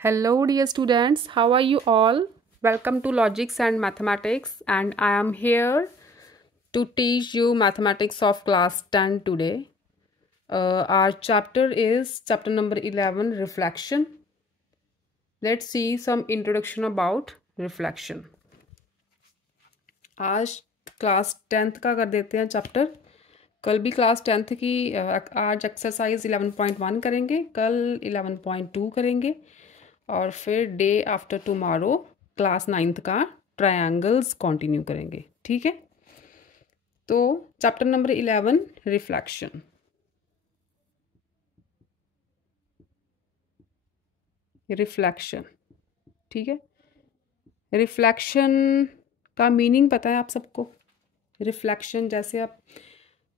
Hello, dear students. How are you all? Welcome to Logics and Mathematics, and I am here to teach you mathematics of class 10 today. Our chapter is chapter number 11, reflection. Let's see some introduction about reflection. आज class 10th का कर देते हैं chapter. कल भी class 10th की आज exercise 11.1 करेंगे, कल 11.2 करेंगे और फिर day after tomorrow class 9th का ट्रायंगल्स कंटिन्यू करेंगे. ठीक है, तो चैप्टर नंबर 11 रिफ्लेक्शन. रिफ्लेक्शन, ठीक है. रिफ्लेक्शन का मीनिंग पता है आप सबको? रिफ्लेक्शन जैसे आप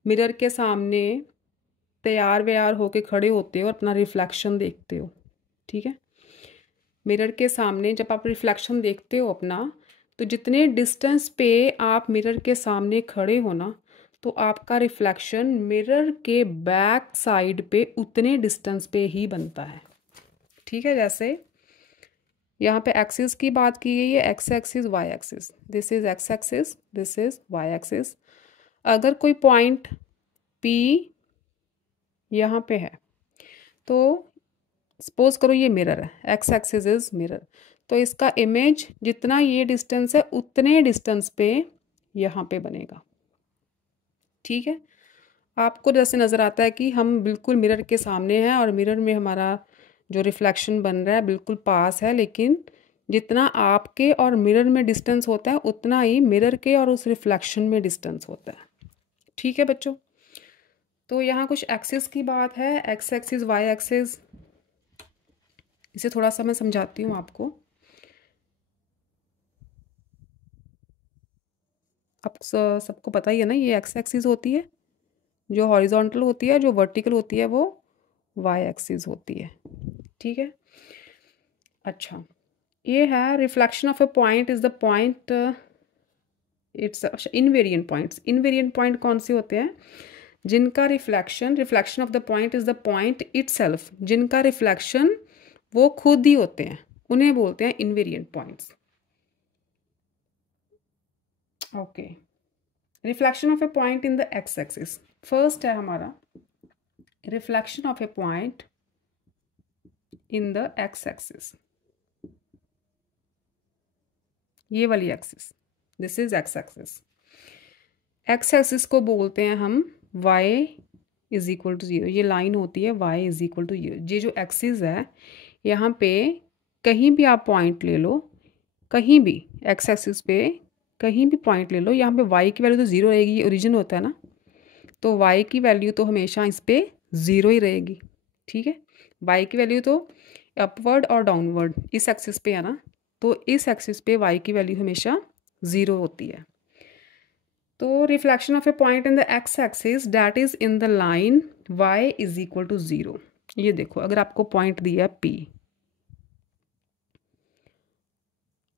मिरर के सामने तैयार व्यार होके खड़े होते हो और अपना रिफ्लेक्शन देखते हो. ठीक है, मिरर के सामने जब आप रिफ्लेक्शन देखते हो अपना, तो जितने डिस्टेंस पे आप मिरर के सामने खड़े हो ना, तो आपका रिफ्लेक्शन मिरर के बैक साइड पे उतने डिस्टेंस पे ही बनता है. ठीक है, जैसे यहाँ पे एक्सिस की बात की गई है, x axis Y axis. This is X axis, this is Y axis. अगर कोई पॉइंट पी यहाँ पे है, तो सपोज करो ये मिरर है, एक्स एक्सिस इज मिरर, तो इसका इमेज जितना ये डिस्टेंस है उतने डिस्टेंस पे यहाँ पे बनेगा. ठीक है, आपको जैसे नज़र आता है कि हम बिल्कुल मिरर के सामने हैं और मिरर में हमारा जो रिफ्लेक्शन बन रहा है बिल्कुल पास है, लेकिन जितना आपके और मिरर में डिस्टेंस होता है उतना ही मिरर के और उस रिफ्लेक्शन में डिस्टेंस होता है. ठीक है बच्चों, तो यहाँ कुछ एक्सिस की बात है, एक्स एक्सिस वाई एक्सिस. इसे थोड़ा सा मैं समझाती हूँ आपको. आप सबको पता ही है ना, ये एक्स एक्सिस होती है जो हॉरिजॉन्टल होती है, जो वर्टिकल होती है वो वाई एक्सिस होती है. ठीक है, अच्छा ये है reflection of a point is the point it's invariant points. Invariant point कौन से होते हैं? जिनका reflection of the point is the point itself, जिनका रिफ्लेक्शन वो खुद ही होते हैं, उन्हें बोलते हैं invariant points. Okay, reflection of a point in the x axis. First है हमारा reflection of a point in the x axis. ये वाली axis, this is X axis. X axis को बोलते हैं हम y इज इक्वल टू 0. ये line होती है y इज इक्वल टू 0. ये जो एक्सिस है, यहाँ पे कहीं भी आप पॉइंट ले लो, कहीं भी एक्स एक्सिस पे कहीं भी पॉइंट ले लो, यहाँ पे y की वैल्यू तो 0 रहेगी. ये ओरिजिन होता है ना, तो y की वैल्यू तो हमेशा इस पे 0 ही रहेगी. ठीक है, y की वैल्यू तो अपवर्ड और डाउनवर्ड इस एक्सिस पे है ना, तो इस एक्सिस पे y की वैल्यू हमेशा 0 होती है. तो reflection of a point in the x axis that is in the line y is equal to 0. ये देखो, अगर आपको पॉइंट दिया है P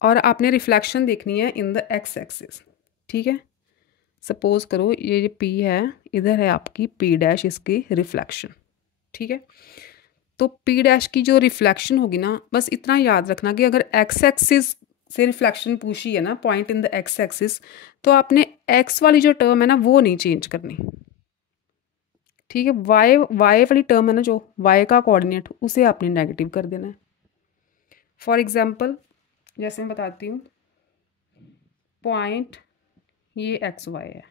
और आपने रिफ्लेक्शन देखनी है इन द एक्स एक्सिस. ठीक है, सपोज करो ये P है, इधर है आपकी P डैश, इसकी रिफ्लेक्शन. ठीक है, तो P डैश की जो रिफ्लेक्शन होगी ना, बस इतना याद रखना कि अगर एक्स एक्सिस से रिफ्लेक्शन पूछी है ना, point in the x axis, तो आपने एक्स वाली जो टर्म है ना वो नहीं चेंज करनी. ठीक है, वाई वाली टर्म है ना, जो वाई का कोऑर्डिनेट, उसे आपने नेगेटिव कर देना है. फॉर एग्जांपल जैसे मैं बताती हूँ, पॉइंट ये एक्स वाई है.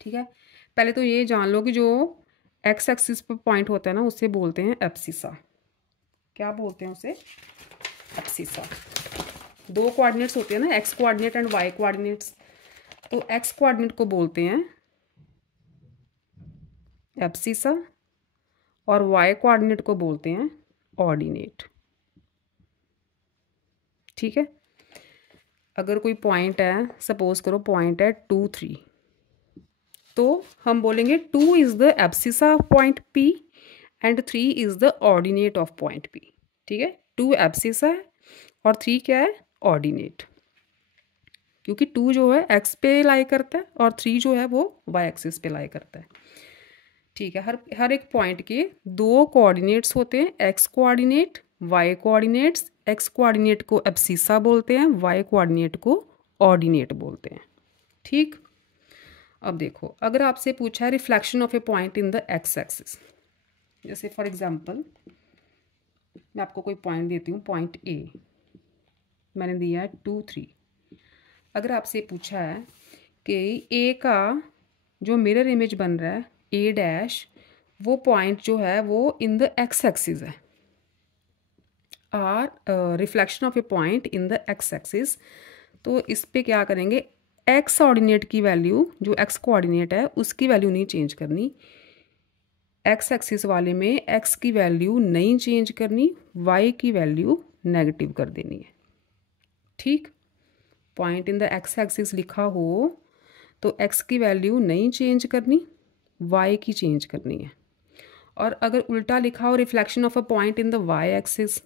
ठीक है, पहले तो ये जान लो कि जो एक्स एक्सिस पर पॉइंट होता है ना, उसे बोलते हैं एब्सिसा. क्या बोलते हैं उसे? एब्सिसा. दो कोऑर्डिनेट्स होते हैं ना, X coordinate and Y coordinates. तो एक्स कोऑर्डिनेट को बोलते हैं एब्सिसा और वाई कोऑर्डिनेट को बोलते हैं ऑर्डिनेट. ठीक है, अगर कोई पॉइंट है, सपोज करो पॉइंट है 2, 3, तो हम बोलेंगे 2 is the abscissa of point P and 3 is the ordinate of point P. ठीक है, 2 एब्सिसा है और 3 क्या है? ऑर्डिनेट. क्योंकि 2 जो है एक्स पे लाई करता है और 3 जो है वो वाई एक्सिस पे लाई करता है. ठीक है, हर एक पॉइंट के दो कोऑर्डिनेट्स होते हैं, X coordinate, Y coordinates, X coordinate को एब्सिसा बोलते हैं, वाई कोऑर्डिनेट को ऑर्डिनेट बोलते हैं। ठीक, अब देखो अगर आपसे पूछा है reflection of a point in the x axis, जैसे फॉर एग्जांपल मैं आपको कोई पॉइंट देती हूँ, पॉइंट ए मैंने दिया है 2, 3। अगर आपसे पूछा है कि ए का जो मिरर इमेज बन रहा है ए डैश, वो पॉइंट जो है वो इन द एक्स एक्सिस है, or reflection of a point in the x axis, तो इस पे क्या करेंगे, एक्स ऑर्डिनेट की वैल्यू, जो एक्स कोऑर्डिनेट है उसकी वैल्यू नहीं चेंज करनी, एक्स एक्सिस वाले में एक्स की वैल्यू नहीं चेंज करनी, वाई की वैल्यू नेगेटिव कर देनी है। ठीक, point in the x axis लिखा हो तो एक्स की वैल्यू नहीं चेंज करनी, वाई की चेंज करनी है। और अगर उल्टा लिखा हो reflection of a point in the Y axis,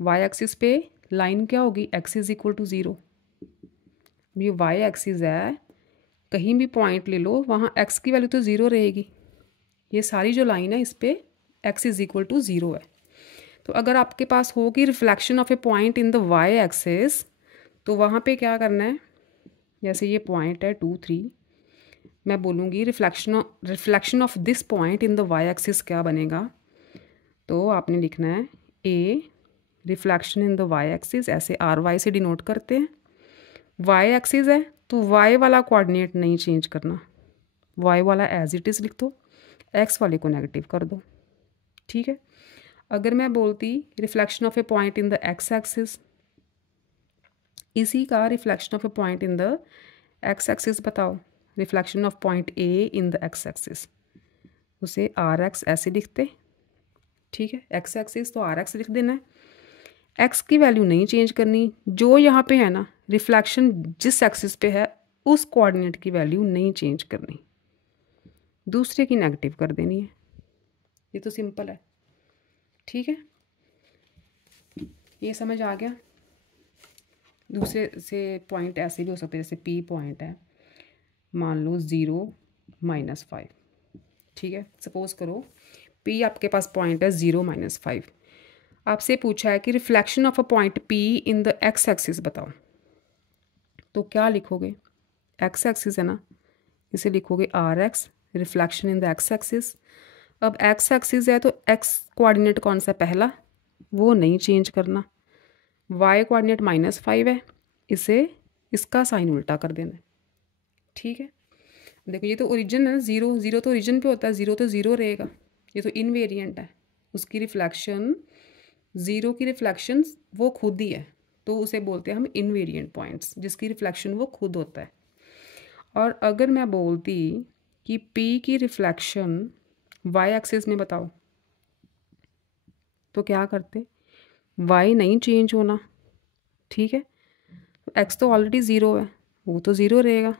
Y axis पे लाइन क्या होगी, एक्स इज इक्वल टू 0। ये वाई एक्सिस है, कहीं भी पॉइंट ले लो वहाँ एक्स की वैल्यू तो 0 रहेगी। ये सारी जो लाइन है इस पर एक्स इज इक्वल टू 0 है। तो अगर आपके पास होगी reflection of a point in the Y axis, तो वहाँ पे क्या करना है, जैसे ये पॉइंट है 2, 3, मैं बोलूँगी reflection of this point in the Y axis क्या बनेगा, तो आपने लिखना है a reflection in the Y axis, ऐसे आर वाई से डिनोट करते हैं। वाई एक्सिस है तो वाई वाला कोऑर्डिनेट नहीं चेंज करना, वाई वाला एज इट इज़ लिख दो, एक्स वाले को नेगेटिव कर दो। ठीक है, अगर मैं बोलती reflection of a point in the x axis, इसी का reflection of a point in the x axis बताओ, reflection of point a in the x axis, उसे आर एक्स ऐसे लिखते। ठीक है, एक्स एक्सिस तो आर एक्स लिख देना है, एक्स की वैल्यू नहीं चेंज करनी, जो यहाँ पे है ना रिफ्लेक्शन जिस एक्सिस पे है उस कोऑर्डिनेट की वैल्यू नहीं चेंज करनी, दूसरे की नेगेटिव कर देनी है। ये तो सिंपल है। ठीक है, ये समझ आ गया। दूसरे से पॉइंट ऐसे भी हो सकते हैं, जैसे पी पॉइंट है, मान लो 0, -5। ठीक है, सपोज करो पी आपके पास पॉइंट है 0, -5। आपसे पूछा है कि reflection of a point P in the x axis बताओ, तो क्या लिखोगे, एक्स एक्सिस है ना, इसे लिखोगे R X reflection in the x axis. अब एक्स एक्सिस है तो एक्स कोऑर्डिनेट कौन सा पहला, वो नहीं चेंज करना, वाई कोऑर्डिनेट -5 है, इसे इसका साइन उल्टा कर देना है। ठीक है, देखो ये तो ओरिजिन है ना, 0, 0 तो ओरिजिन पे होता है, 0 तो 0 रहेगा, ये तो इनवेरिएंट है, उसकी रिफ्लेक्शन 0 की रिफ्लेक्शन वो खुद ही है, तो उसे बोलते हैं हम इनवेरिएंट पॉइंट्स, जिसकी रिफ्लेक्शन वो खुद होता है। और अगर मैं बोलती कि P की रिफ्लेक्शन वाई एक्सिस में बताओ, तो क्या करते, वाई नहीं चेंज होना। ठीक है, तो एक्स तो ऑलरेडी 0 है, वो तो 0 रहेगा,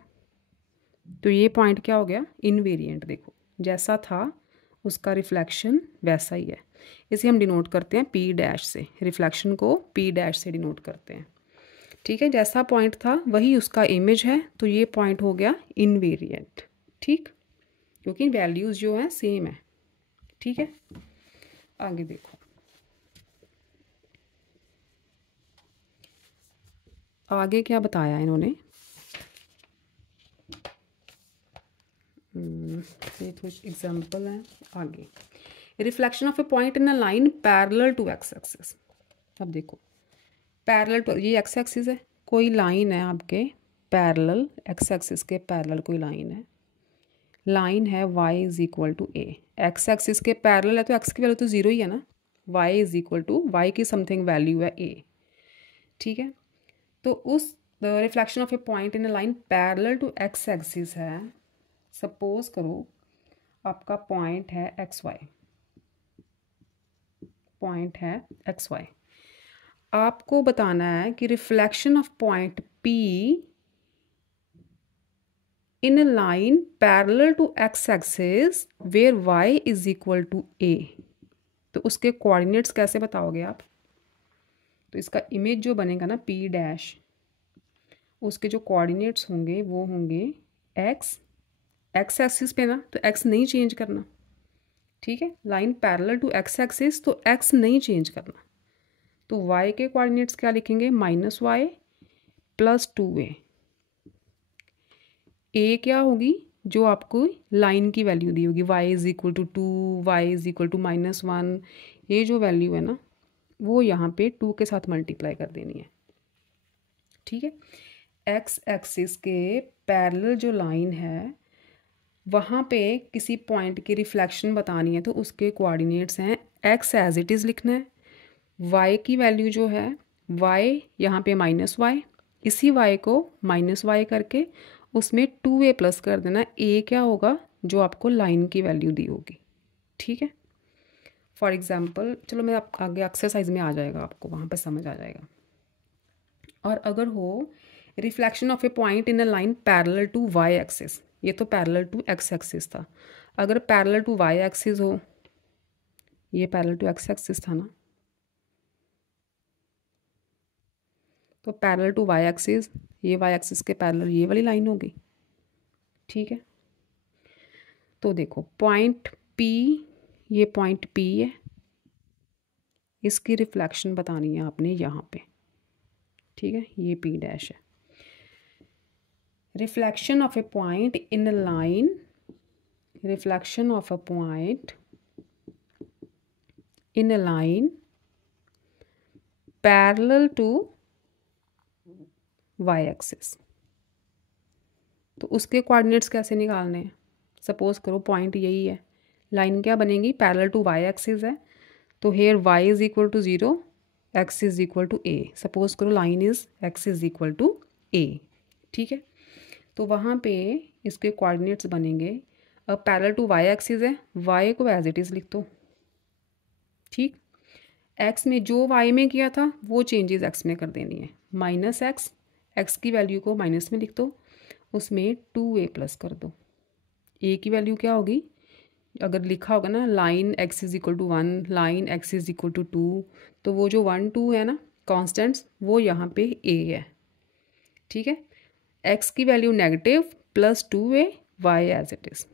तो ये पॉइंट क्या हो गया, इनवेरिएंट। देखो जैसा था उसका रिफ्लेक्शन वैसा ही है, इसे हम डिनोट करते हैं P डैश से, रिफ्लेक्शन को P डैश से डिनोट करते हैं। ठीक है, जैसा पॉइंट था वही उसका इमेज है, तो ये पॉइंट हो गया इनवेरिएंट। ठीक, क्योंकि वैल्यूज़ जो हैं सेम है। ठीक है, आगे देखो, आगे क्या बताया इन्होंने, ये कुछ एग्जांपल हैं आगे। Reflection of a point in a line parallel to x axis. अब देखो पैरेलल टू, ये एक्स एक्सिस है, कोई लाइन है आपके पैरेलल, एक्स एक्सिस के पैरेलल कोई लाइन है, लाइन है y is equal to A, X axis के पैरेलल है तो एक्स की वैल्यू तो 0 ही है ना, y is equal to Y की समथिंग वैल्यू है a। ठीक है, तो उस reflection of a point in a line parallel to x axis है, सपोज करो आपका पॉइंट है XY, पॉइंट है XY, आपको बताना है कि reflection of point P in a line parallel to x axis where y is equal to a, तो उसके कोऑर्डिनेट्स कैसे बताओगे आप, तो इसका इमेज जो बनेगा ना P डैश, उसके जो कोऑर्डिनेट्स होंगे वो होंगे x, x एक्सिस पे ना तो x नहीं चेंज करना। ठीक है, line parallel to x axis तो x नहीं चेंज करना, तो y के कोऑर्डिनेट्स क्या लिखेंगे, -y + 2a। a क्या होगी, जो आपको लाइन की वैल्यू दी होगी, y = 2, y = -1, ये जो वैल्यू है ना वो यहाँ पे 2 के साथ मल्टीप्लाई कर देनी है। ठीक है, x एक्सिस के पैरेलल जो लाइन है वहाँ पे किसी पॉइंट की रिफ्लेक्शन बतानी है तो उसके कोऑर्डिनेट्स हैं, x एज इट इज़ लिखना है, y की वैल्यू जो है y यहाँ पे -y, इसी y को -y करके उसमें 2a प्लस कर देना। a क्या होगा, जो आपको लाइन की वैल्यू दी होगी। ठीक है, फॉर एग्जांपल चलो मैं आप आगे एक्सरसाइज में आ जाएगा, आपको वहाँ पे समझ आ जाएगा। और अगर हो reflection of a point in a line parallel to y axis, ये तो पैरेलल टू x एक्सिस था, अगर पैरेलल टू y एक्सिस हो, ये पैरेलल टू x एक्सिस था ना, तो पैरेलल टू y एक्सिस, ये y एक्सिस के पैरेलल ये वाली लाइन होगी। ठीक है, तो देखो पॉइंट P, ये पॉइंट P है, इसकी रिफ्लेक्शन बतानी है आपने यहाँ पे। ठीक है, ये P डैश है। Reflection of a point in a line, reflection of a point in a line parallel to y axis, तो उसके कोऑर्डिनेट्स कैसे निकालने हैं। सपोज करो पॉइंट यही है, लाइन क्या बनेगी, पैरेलल टू y एक्सिस है, तो here y = 0, x = a। Suppose करो लाइन इज x = a। ठीक है, तो वहाँ पे इसके कोऑर्डिनेट्स बनेंगे, अब पैरेलल टू y एक्सिस है, y को एज इट इज़ लिख दो। ठीक, x में जो y में किया था वो चेंजेस x में कर देनी है, -x, x की वैल्यू को माइनस में लिख दो, उसमें 2a प्लस कर दो। a की वैल्यू क्या होगी, अगर लिखा होगा ना लाइन x = 1, लाइन x = 2, तो वो जो 1 2 है ना कॉन्स्टेंट्स, वो यहाँ पे a है। ठीक है, x की value negative + 2a, y as it is.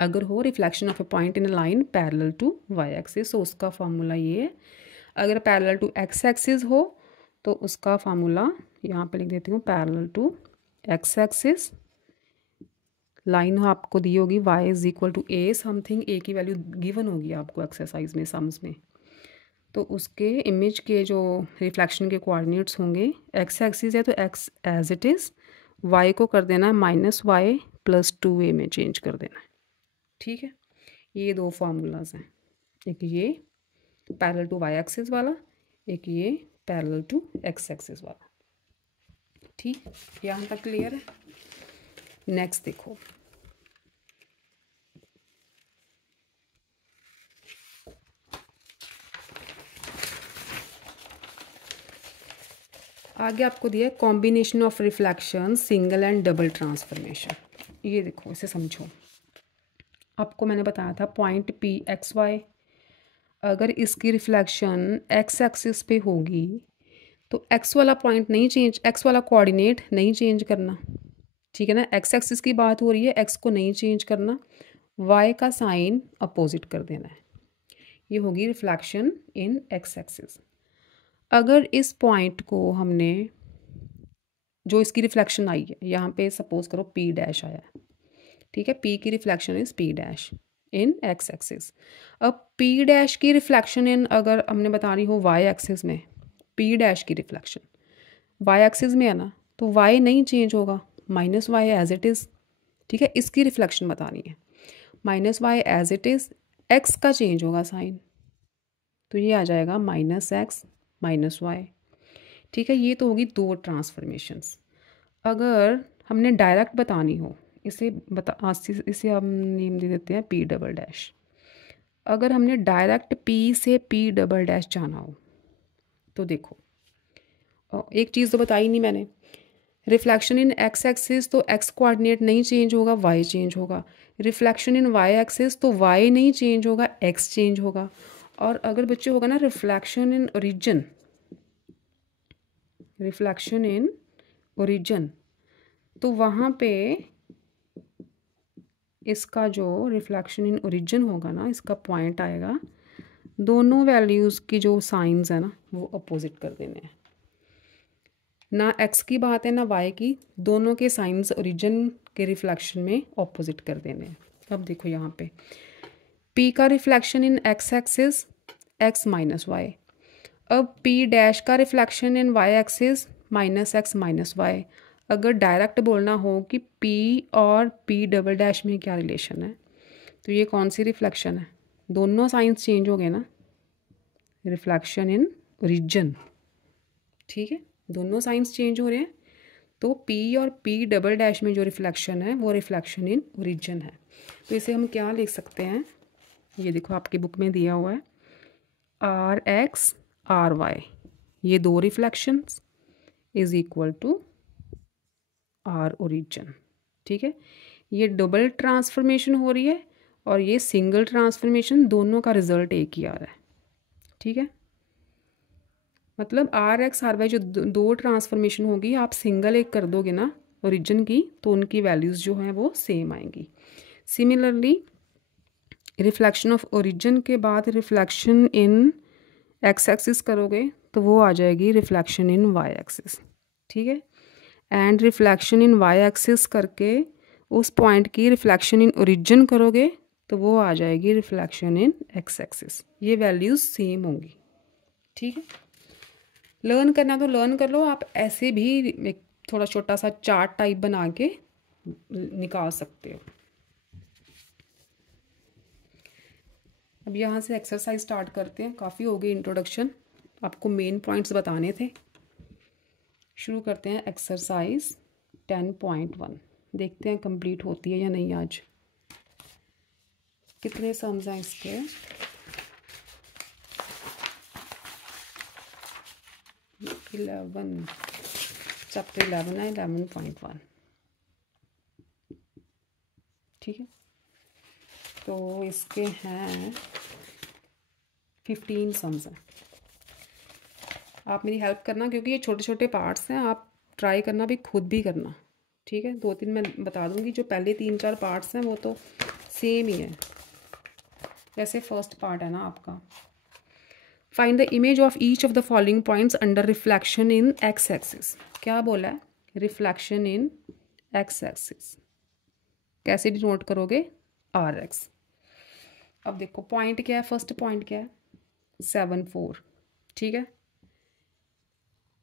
अगर हो reflection of a point in a line parallel to y axis, तो उसका फार्मूला ये है। अगर पैरेलल टू x एक्सिस हो तो उसका फार्मूला यहाँ पे लिख देती हूँ, parallel to x axis, line आपको दी होगी y = a समथिंग, a की वैल्यू गिवन होगी आपको एक्सरसाइज में सम्स में, तो उसके इमेज के जो रिफ्लेक्शन के कोऑर्डिनेट्स होंगे, x एक्सिस है तो x as it is, y को कर देना -y + 2a में चेंज कर देना है। ठीक है, ये दो फार्मूलाज हैं, एक ये पैरेलल टू y एक्सिस वाला, एक ये पैरेलल टू x एक्सिस वाला। ठीक, यहाँ तक क्लियर है। नेक्स्ट देखो, आगे आपको दिया है combination of reflection single and double transformation. ये देखो, इसे समझो। आपको मैंने बताया था पॉइंट P(x,y), अगर इसकी रिफ्लेक्शन x एक्सिस पे होगी तो x वाला पॉइंट नहीं चेंज, x वाला कोऑर्डिनेट नहीं चेंज करना। ठीक है ना, x एक्सिस की बात हो रही है, x को नहीं चेंज करना, y का साइन अपोजिट कर देना है। ये होगी रिफ्लेक्शन इन x एक्सिस। अगर इस पॉइंट को हमने, जो इसकी रिफ्लेक्शन आई है यहाँ पे सपोज करो P डैश आया है, ठीक है, P की reflection is P dash in x axis. अब P डैश की रिफ्लेक्शन इन, अगर हमने बतानी हो y एक्सिस में, P डैश की रिफ्लेक्शन y एक्सिस में है ना, तो y नहीं चेंज होगा, -y एज इट इज़। ठीक है, इसकी रिफ्लेक्शन बतानी है, -y as it is, x का चेंज होगा साइन, तो ये आ जाएगा -x -y। ठीक है, ये तो होगी दो ट्रांसफॉर्मेशंस। अगर हमने डायरेक्ट बतानी हो, इसे इसे हम नेम दे देते हैं P डबल डैश। अगर हमने डायरेक्ट P से P डबल डैश जाना हो तो देखो, एक चीज़ तो बताई नहीं मैंने, रिफ्लेक्शन इन x एक्सिस तो x कोऑर्डिनेट नहीं चेंज होगा, y चेंज होगा। रिफ्लेक्शन इन y एक्सिस तो y नहीं चेंज होगा, x चेंज होगा। और अगर बच्चे होगा ना reflection in origin, reflection in origin, तो वहाँ पे इसका जो रिफ्लेक्शन इन ओरिजिन होगा ना, इसका पॉइंट आएगा दोनों वैल्यूज़ की जो साइंस है ना वो अपोजिट कर देने हैं। ना x की बात है ना y की, दोनों के साइंस ओरिजिन के रिफ्लेक्शन में ऑपोजिट कर देने हैं। अब देखो यहाँ पे p का reflection in x axis x minus Y, अब p डैश का reflection in y axis minus x minus Y. अगर डायरेक्ट बोलना हो कि p और p डबल डैश में क्या रिलेशन है, तो ये कौन सी रिफ्लेक्शन है? दोनों साइंस चेंज हो गए ना, रिफ्लेक्शन इन ओरिजिन, ठीक है, दोनों साइंस चेंज हो रहे हैं, तो p और p डबल डैश में जो रिफ्लेक्शन है वो रिफ्लेक्शन इन ओरिजिन है। तो इसे हम क्या लिख सकते हैं, ये देखो आपकी बुक में दिया हुआ है आर एक्स आर वाई, ये दो reflections is equal to R origin, ठीक है। ये डबल ट्रांसफॉर्मेशन हो रही है और ये सिंगल ट्रांसफॉर्मेशन, दोनों का रिजल्ट एक ही आ रहा है, ठीक है। मतलब आर एक्स आर वाई जो दो ट्रांसफॉर्मेशन होगी, आप सिंगल एक कर दोगे ना ओरिजिन की, तो उनकी वैल्यूज़ जो हैं वो सेम आएंगी। सिमिलरली रिफ्लेक्शन ऑफ ओरिजिन के बाद रिफ्लेक्शन इन एक्स एक्सिस करोगे तो वो आ जाएगी रिफ्लेक्शन इन वाई एक्सिस, ठीक है। And reflection in Y axis करके उस पॉइंट की रिफ्लेक्शन इन ओरिजिन करोगे तो वो आ जाएगी रिफ्लेक्शन इन एक्स एक्सिस। ये वैल्यूज़ सेम होंगी, ठीक है। लर्न करना तो लर्न कर लो, आप ऐसे भी एक थोड़ा छोटा सा चार्ट टाइप बना के निकाल सकते हो। अब यहाँ से एक्सरसाइज स्टार्ट करते हैं, काफ़ी हो गई इंट्रोडक्शन, आपको मेन पॉइंट्स बताने थे। शुरू करते हैं एक्सरसाइज 10.1, देखते हैं कंप्लीट होती है या नहीं। आज कितने सम्स हैं इसके? 11, चैप्टर 11 है 11.1, ठीक है। तो इसके हैं 15 सम्स हैं। आप मेरी हेल्प करना क्योंकि ये छोटे छोटे पार्ट्स हैं, आप ट्राई करना भी खुद भी करना, ठीक है। 2-3 मैं बता दूंगी, जो पहले 3-4 पार्ट्स हैं वो तो सेम ही है। जैसे फर्स्ट पार्ट है ना आपका, find the image of each of the following points under reflection in x axis. क्या बोला है? रिफ्लेक्शन इन एक्स एक्सिस कैसे डिनोट करोगे? R X. अब देखो पॉइंट क्या है, फर्स्ट पॉइंट क्या है? 7 4, ठीक है।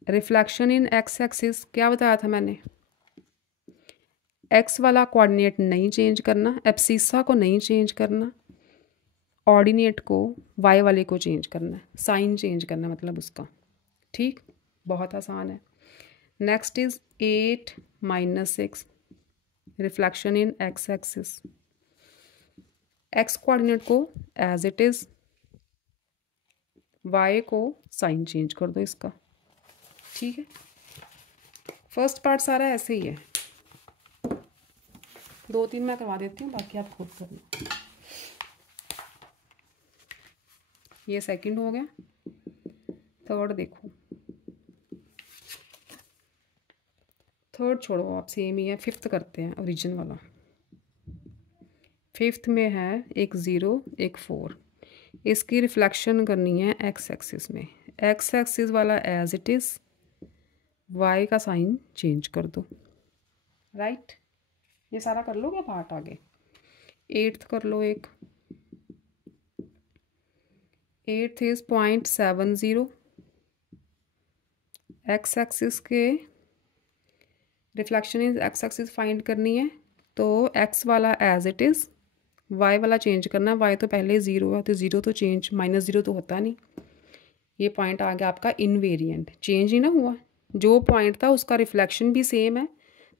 रिफ्लेक्शन इन एक्स एक्सिस क्या बताया था मैंने? एक्स वाला कोऑर्डिनेट नहीं चेंज करना, एब्सिसा को नहीं चेंज करना, ऑर्डिनेट को वाई वाले को चेंज करना है, साइन चेंज करना मतलब उसका, ठीक, बहुत आसान है। Next is 8 -6, reflection in x axis. X coordinate को एज इट इज, वाई को साइन चेंज कर दो इसका, ठीक है। फर्स्ट पार्ट सारा ऐसे ही है, 2-3 मैं करवा देती हूँ, बाकी आप खुद करना। ये सेकंड हो गया। थर्ड देखो, थर्ड छोड़ो आप, सेम ही है। फिफ्थ करते हैं ओरिजिन वाला। फिफ्थ में है एक 0 एक 4, इसकी रिफ्लेक्शन करनी है एक्स एक्सिस में। एक्स एक्सिस वाला एज इट इज़, वाई का साइन चेंज कर दो, राइट। ये सारा कर लो क्या पार्ट आगे? 8th कर लो एक, 8th इज 0.70, एक्स एक्सिस के reflection is X axis find करनी है, तो एक्स वाला एज इट इज़, वाई वाला चेंज करना है। वाई तो पहले 0 है तो 0 तो चेंज, -0 तो होता नहीं। ये पॉइंट आ गया आपका इनवेरिएंट, चेंज ही ना हुआ, जो पॉइंट था उसका रिफ्लेक्शन भी सेम है,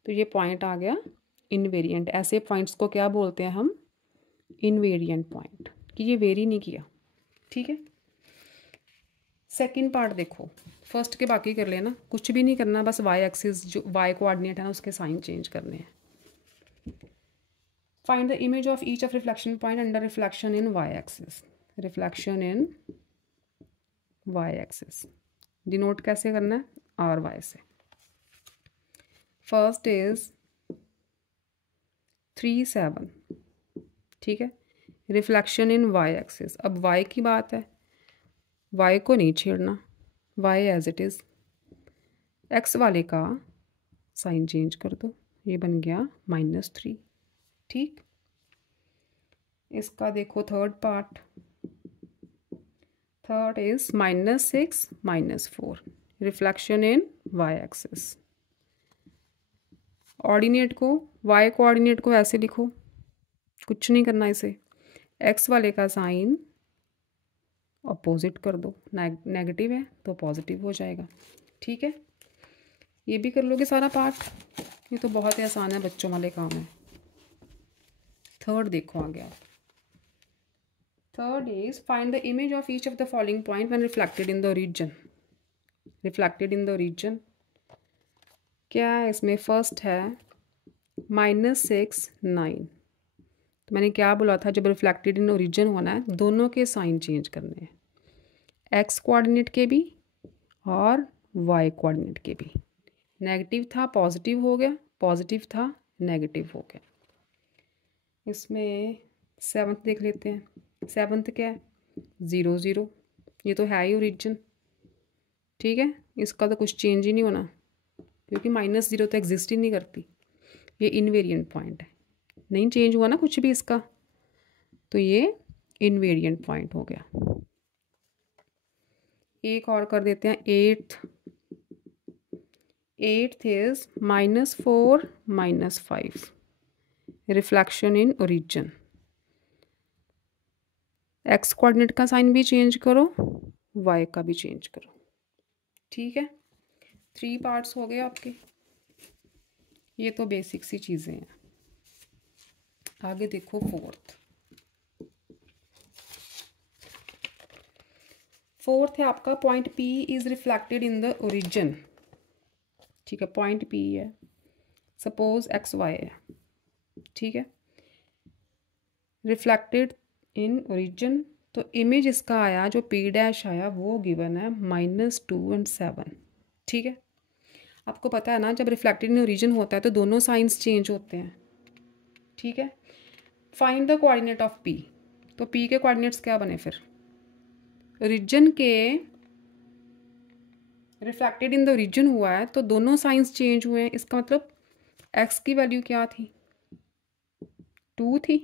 तो ये पॉइंट आ गया इनवेरिएंट। ऐसे पॉइंट्स को क्या बोलते हैं हम? इनवेरिएंट पॉइंट, कि ये वेरी नहीं किया, ठीक है। सेकंड पार्ट देखो, फर्स्ट के बाकी कर लेना, कुछ भी नहीं करना, बस वाई एक्सिस जो वाई कोऑर्डिनेट है ना उसके साइन चेंज करने हैं। Find the image of each of reflection point under reflection in Y axis. Reflection in Y axis denote कैसे करना है? आर वाई से। फर्स्ट इज 3 7, ठीक है। रिफ्लेक्शन इन वाई एक्सिस, अब वाई की बात है y को नहीं छेड़ना, y as it is. x वाले का साइन चेंज कर दो, ये बन गया -3। ठीक, इसका देखो third part. Third is -6 -4, reflection in y axis. Ordinate को, y कोऑर्डिनेट को ऐसे लिखो, कुछ नहीं करना इसे, x वाले का साइन अपोजिट कर दो, नेगेटिव है तो पॉजिटिव हो जाएगा। ठीक है, ये भी कर लोगे सारा पार्ट, ये तो बहुत ही आसान है, बच्चों वाले काम है। थर्ड देखो आगे आप। Third is find the image of each of the following point when reflected in the region. Reflected in the region क्या है इसमें? फर्स्ट है -6 9। तो मैंने क्या बोला था, जब रिफ्लेक्टेड इन ओरिजिन होना है दोनों के साइन चेंज करने हैं, एक्स कोऑर्डिनेट के भी और वाई कोऑर्डिनेट के भी। नेगेटिव था पॉजिटिव हो गया, पॉजिटिव था नेगेटिव हो गया। इसमें सेवन्थ देख लेते हैं। सेवन्थ क्या है? 0 0, ये तो है ही ओरिजिन। ठीक है, इसका तो कुछ चेंज ही नहीं होना क्योंकि -0 तो एग्जिस्ट ही नहीं करती, ये इनवेरिएंट पॉइंट है, नहीं चेंज हुआ ना कुछ भी इसका, तो ये इनवेरिएंट पॉइंट हो गया। एक और कर देते हैं, eighth is -4 -5, reflection in origin. X coordinate का साइन भी चेंज करो, वाई का भी चेंज करो। ठीक है, 3 पार्ट्स हो गए आपके, ये तो बेसिक सी चीज़ें हैं। आगे देखो फोर्थ है आपका, point P is reflected in the origin. ठीक है, पॉइंट P है, सपोज XY है। ठीक है, रिफ्लेक्टेड इन ओरिजिन, तो इमेज इसका आया जो P' आया वो गिवन है -2 और 7। ठीक है, आपको पता है ना जब रिफ्लेक्टेड इन ओरिजिन होता है तो दोनों साइंस चेंज होते हैं। ठीक है, find the coordinate of P, तो P के कोऑर्डिनेट्स क्या बने फिर? ओरिजिन के रिफ्लेक्टेड इन द ओरिजिन हुआ है तो दोनों साइंस चेंज हुए हैं, इसका मतलब x की वैल्यू क्या थी? 2 थी,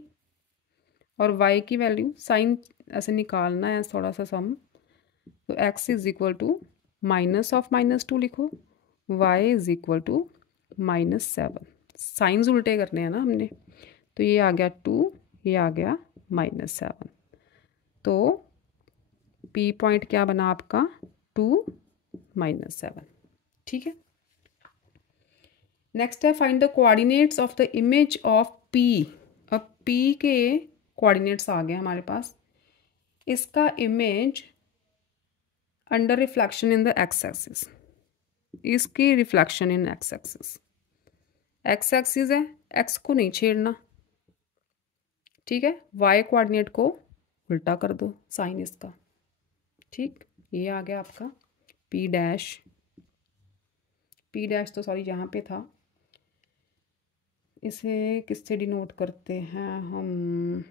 और y की वैल्यू, साइन ऐसे निकालना है थोड़ा सा सम, तो x इज इक्वल टू -2 लिखो, y is equal to -7। Signs उल्टे करने हैं ना हमने, तो ये आ गया 2, ये आ गया -7, तो P पॉइंट क्या बना आपका? 2 -7। ठीक है, नेक्स्ट है find the coordinates of the image of P। अब P के कोऑर्डिनेट्स आ गए हमारे पास, इसका image under reflection in the x axis, इसकी reflection in x axis. X axis है, एक्स को नहीं छेड़ना। ठीक है, वाई कोऑर्डिनेट को उल्टा कर दो साइन इसका। ठीक, ये आ गया आपका P' तो सॉरी यहाँ पे था, इसे किससे डिनोट करते हैं हम?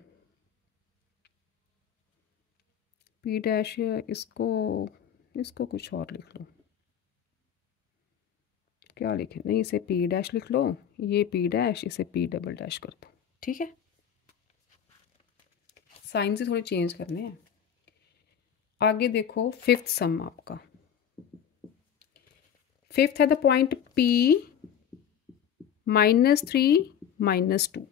P', इसको कुछ और लिख लो, क्या लिखें? नहीं, इसे P' लिख लो, ये P', इसे P" कर दो। ठीक है, साइन से थोड़े चेंज करने हैं। आगे देखो फिफ्थ सम आपका। फिफ्थ है the point P -3 -2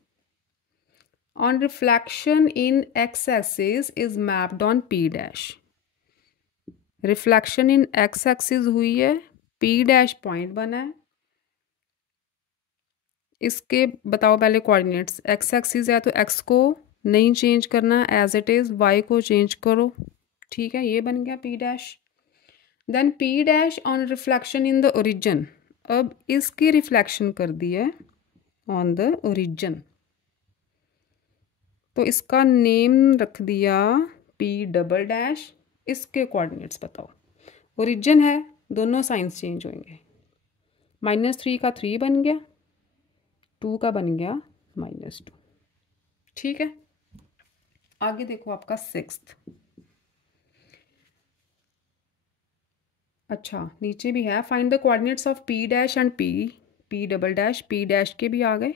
on reflection in x-axis is mapped on P'। Reflection in x-axis हुई है, P' पॉइंट बना है, इसके बताओ पहले कोऑर्डिनेट्स। x-axis है तो x को नहीं चेंज करना एज इट इज़, y को चेंज करो। ठीक है, ये बन गया P'। Then P' on reflection in the origin, अब इसकी रिफ्लेक्शन कर दी है ऑन द ओरिजिन, तो इसका नेम रख दिया P'। इसके कोऑर्डिनेट्स बताओ। ओरिजिन है, दोनों साइंस चेंज होंगे, -3 का 3 बन गया, 2 का बन गया -2। ठीक है, आगे देखो आपका सिक्स्थ। अच्छा नीचे भी है, find the coordinates of P dash and P double dash, P dash के भी आ गए,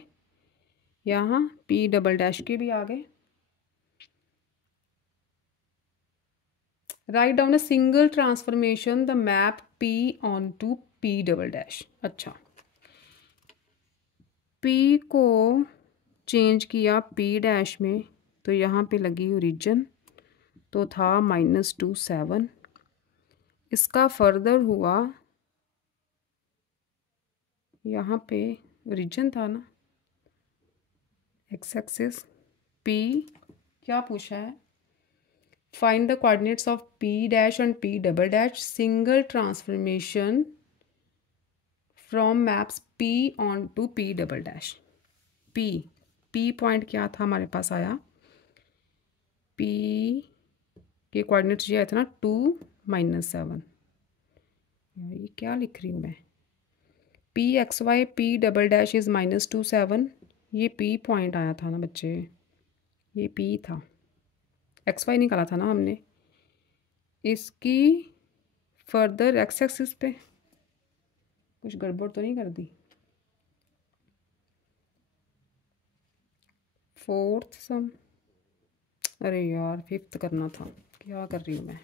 यहाँ पी डबल डैश के भी आ गए। Write down a single transformation the map P on to P double dash. अच्छा पी को चेंज किया पी डैश में, तो यहाँ पे लगी ओरिजिन, तो था -2 7। इसका फर्दर हुआ, यहाँ पे ओरिजिन था ना, एक्स एक्सिस पी, क्या पूछा है, find the coordinates of P dash and P double dash single transformation from maps P on to P double dash. P point क्या था हमारे पास आया, पी के कोऑर्डिनेट्स ये आया था ना 2 -7। ये क्या लिख रही हूँ मैं, P X Y P double dash is -2 7। ये पी पॉइंट आया था ना बच्चे, ये पी था, एक्स वाई निकाला था ना हमने। इसकी फर्दर एक्स एक्सिस पे कुछ गड़बड़ तो नहीं कर दी, फोर्थ सम, अरे यार फिफ्थ करना था, क्या कर रही हूँ मैं,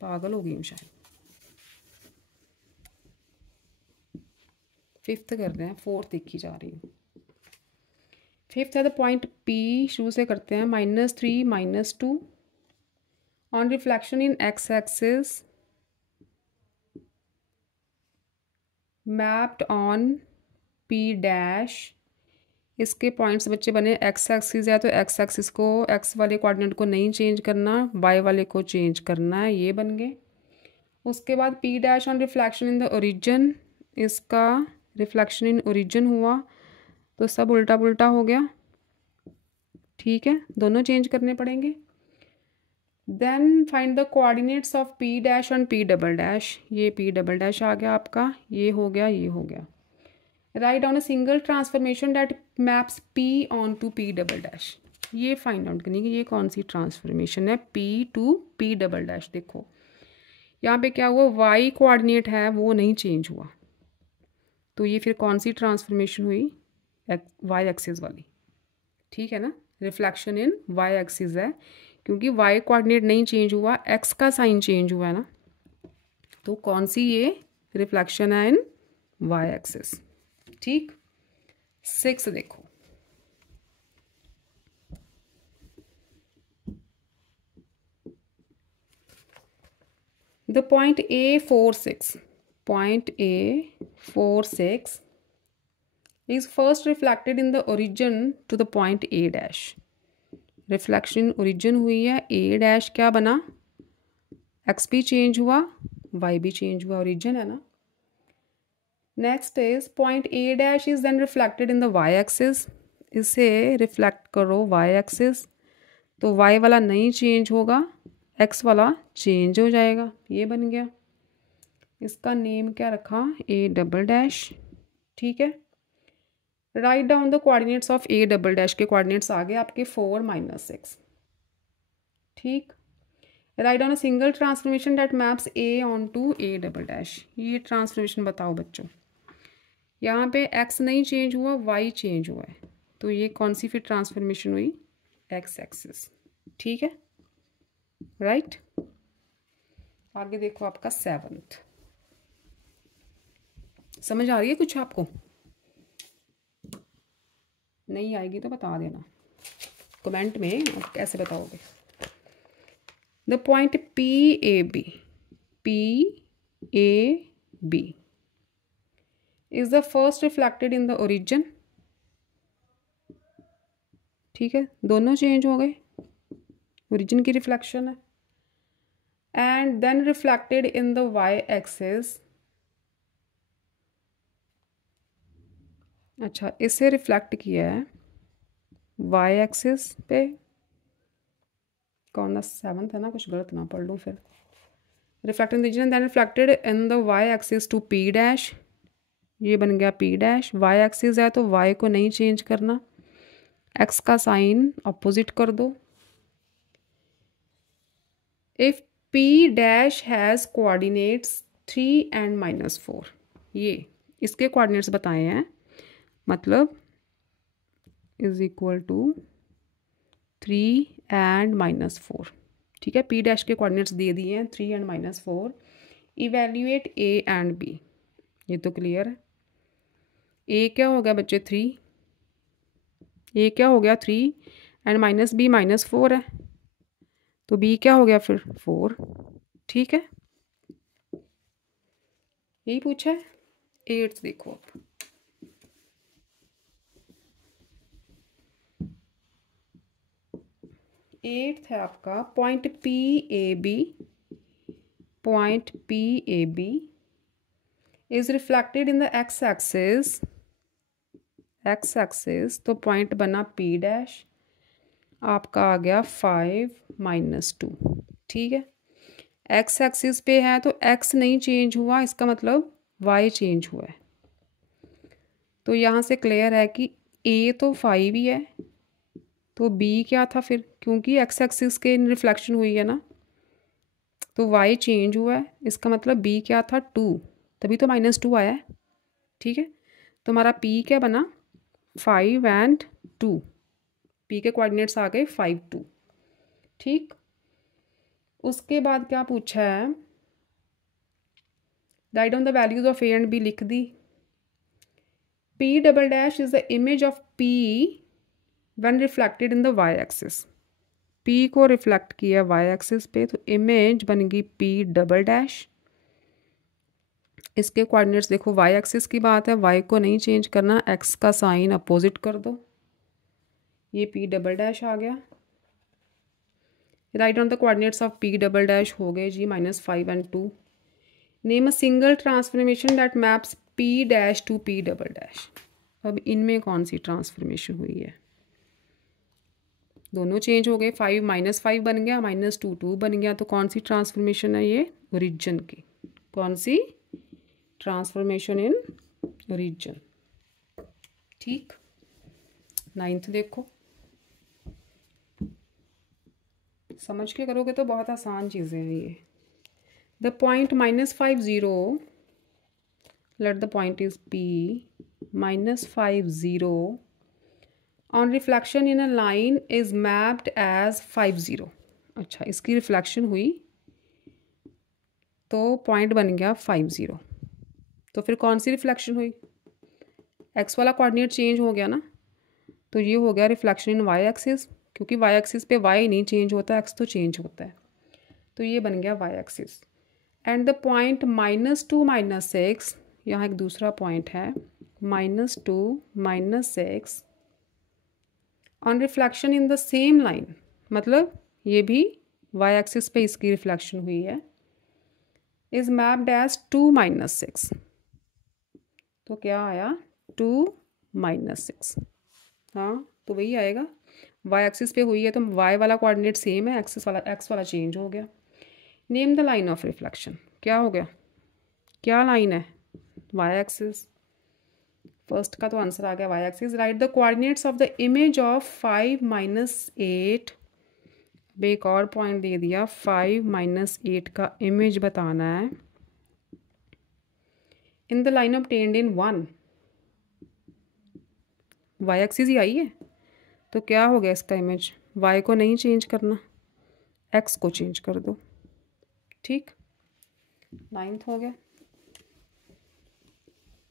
पागल हो गई हूँ शायद। फिफ्थ कर रहे हैं, फोर्थ लिखी जा रही हूँ। फिफ्थ है द पॉइंट पी, शुरू से करते हैं, -3 -2 on reflection in x axis mapped on P dash. इसके पॉइंट्स बच्चे बने एक्स एक्सिस है, तो एक्स एक्सिस को, एक्स वाले कोऑर्डिनेट को नहीं चेंज करना, वाई वाले को चेंज करना है, ये बन गए। उसके बाद P dash on reflection in the origin, इसका रिफ्लेक्शन इन ओरिजिन हुआ, तो सब उल्टा पुल्टा हो गया, ठीक है, दोनों चेंज करने पड़ेंगे। Then find the coordinates of P dash and P double dash, ये पी डबल डैश आ गया आपका, ये हो गया, ये हो गया। Write down a single transformation that maps P on to P double dash, ये फाइंड आउट करनी कि ये कौन सी ट्रांसफॉर्मेशन है, P to P double dash. देखो यहाँ पे क्या हुआ, वाई कोऑर्डिनेट है वो नहीं चेंज हुआ, तो ये फिर कौन सी ट्रांसफॉर्मेशन हुई, वाई एक्सिस वाली, ठीक है ना, रिफ्लेक्शन इन वाई एक्सिस है, क्योंकि वाई कोऑर्डिनेट नहीं चेंज हुआ, एक्स का साइन चेंज हुआ है ना, तो कौन सी ये रिफ्लेक्शन है इन वाई एक्सिस, ठीक। 6 देखो, the point A46, point A46 is first reflected in the origin to the point A dash। Reflection origin हुई है, A डैश क्या बना, एक्स भी चेंज हुआ, वाई भी चेंज हुआ, ओरिजिन है ना। Next is point A dash is then reflected in the Y axis, इसे रिफ्लेक्ट करो वाई एक्सिस, तो वाई वाला नहीं चेंज होगा, एक्स वाला चेंज हो जाएगा, ये बन गया। इसका नेम क्या रखा, A डबल डैश, ठीक है। Right down the coordinates of A double dash के कोऑर्डिनेट्स आ गए आपके 4 -6, ठीक। Write down a single transformation that maps A on to A double dash, ये ट्रांसफॉर्मेशन बताओ बच्चों। यहाँ पे x नहीं चेंज हुआ, y चेंज हुआ है, तो ये कौन सी फिर ट्रांसफॉर्मेशन हुई, x एक्सिस, ठीक है, राइट। आगे देखो आपका 7th, समझ आ रही है कुछ आपको, नहीं आएगी तो बता देना कमेंट में, आप कैसे बताओगे। The point PAB, PAB is the first reflected in the origin, ठीक है, दोनों चेंज हो गए, ओरिजिन की रिफ्लेक्शन है, and then reflected in the Y axis. अच्छा इसे रिफ्लेक्ट किया है वाई एक्सिस पे, कौन सा 7th है ना, कुछ गलत ना पढ़ लूँ फिर। Reflected in the origin then reflected in the Y axis to P dash, ये बन गया पी डैश। वाई एक्सिस है तो वाई को नहीं चेंज करना, एक्स का साइन अपोजिट कर दो। If P dash has coordinates 3 and -4, ये इसके कोऑर्डिनेट्स बताए हैं, मतलब इज इक्वल टू 3 and -4। ठीक है, पी डैश के कोऑर्डिनेट्स दे दिए हैं 3 and -4। Evaluate a and b, ये तो क्लियर है। ए क्या हो गया बच्चे 3, ए क्या हो गया 3 एंड माइनस बी -4 है, तो बी क्या हो गया फिर 4। ठीक है, यही पूछा है। 8 देखो अब, एट्थ है आपका point P a b, point P a b is reflected in the x axis, x axis, तो पॉइंट बना पी डैश, आपका आ गया 5 - 2। ठीक है, एक्स एक्सिस पे है तो एक्स नहीं चेंज हुआ, इसका मतलब वाई चेंज हुआ है। तो यहाँ से क्लियर है कि ए तो 5 ही है, तो बी क्या था फिर, क्योंकि एक्स एक्सिस के रिफ्लेक्शन हुई है ना, तो वाई चेंज हुआ है, इसका मतलब बी क्या था 2, तभी तो -2 आया है। ठीक है, तो हमारा पी क्या बना 5 and 2, पी के कोऑर्डिनेट्स आ गए 5 2। ठीक, उसके बाद क्या पूछा है, right down the values of a and b लिख दी। P double dash is the image of P when reflected in the Y axis, P को रिफ्लेक्ट किया वाई एक्सिस पे, तो इमेज बन गई पी डबल डैश। इसके कोऑर्डिनेट्स देखो, वाई एक्सिस की बात है, वाई को नहीं चेंज करना, एक्स का साइन अपोजिट कर दो, ये पी डबल डैश आ गया। Write on the coordinates of P double dash हो गए जी -5 and 2। Name a single transformation that maps P dash to P double dash. अब इनमें कौन सी ट्रांसफॉर्मेशन हुई है, दोनों चेंज हो गए, 5 -5 बन गया, -2 2 बन गया, तो कौन सी ट्रांसफॉर्मेशन है ये, ओरिजिन की, कौन सी ट्रांसफॉर्मेशन इन ओरिजिन। ठीक, 9th देखो, समझ के करोगे तो बहुत आसान चीज़ें हैं ये। The point -5 0, let the point is P, -5 0 on reflection in a line is mapped as 5 0। अच्छा, इसकी रिफ्लेक्शन हुई तो पॉइंट बन गया 5 0, तो फिर कौन सी रिफ्लेक्शन हुई, एक्स वाला कोऑर्डिनेट चेंज हो गया ना, तो ये हो गया रिफ्लेक्शन इन वाई एक्सिस, क्योंकि वाई एक्सिस पे वाई नहीं चेंज होता, एक्स तो चेंज होता है, तो ये बन गया y axis. And the point -2 -6, यहाँ एक दूसरा पॉइंट है -2 -6 on reflection in the same line, मतलब ये भी वाई एक्सिस पे इसकी रिफ्लेक्शन हुई है, इज मैप्ड एज 2 -6, तो क्या आया 2 -6। हाँ, तो वही आएगा, वाई एक्सिस पे हुई है तो वाई वाला कोऑर्डिनेट सेम है, एक्स वाला चेंज हो गया। Name the line of reflection, क्या हो गया, क्या लाइन है, वाई एक्सिस, फर्स्ट का तो आंसर आ गया y axis. Write the coordinates of the image of 5 -8, एक और पॉइंट दे दिया, 5 -8 का इमेज बताना है in the line obtained in 1, y axis ही आई है, तो क्या हो गया इसका इमेज, वाई को नहीं चेंज करना, एक्स को चेंज कर दो। ठीक, 9th हो गया।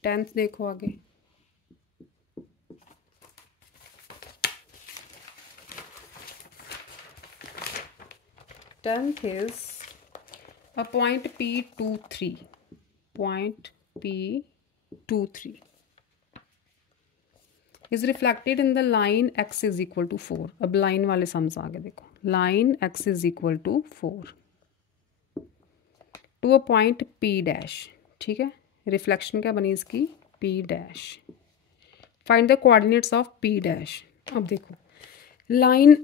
10th देखो आगे, tenth is a point P23, point P23 is reflected in the line x is equal to 4। अब लाइन वाले सम्स आगे देखो, line x is equal to 4 a a point P dash. ठीक है, रिफ्लेक्शन क्या बनी इसकी, P dash. Find the coordinates of P dash. अब देखो, line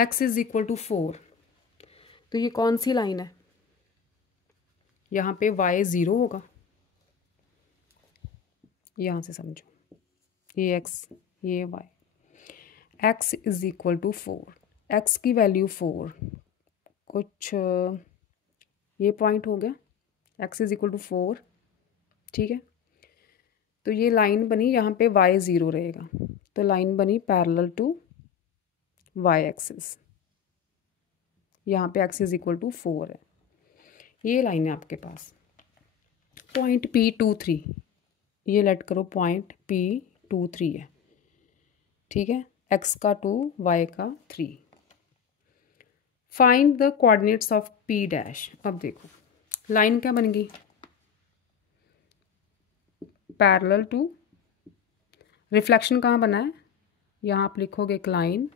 x is equal to 4, तो ये कौन सी लाइन है, यहाँ पे y 0 होगा, यहाँ से समझो, ये x ये y, x is equal to 4, x की वैल्यू 4, कुछ ये पॉइंट हो गया, x इज इक्वल टू 4, ठीक है। तो ये लाइन बनी, यहाँ पे y 0 रहेगा, तो लाइन बनी पैरेलल टू y एक्सिस, यहाँ पे x इज इक्वल टू 4 है। ये लाइन है आपके पास। पॉइंट P23, ये लेट करो पॉइंट P23 है, ठीक है। x का 2, y का 3। Find the coordinates of P dash. अब देखो लाइन क्या बन गई, पैरेलल टू, रिफ्लेक्शन कहाँ बना है, यहाँ आप लिखोगे एक line,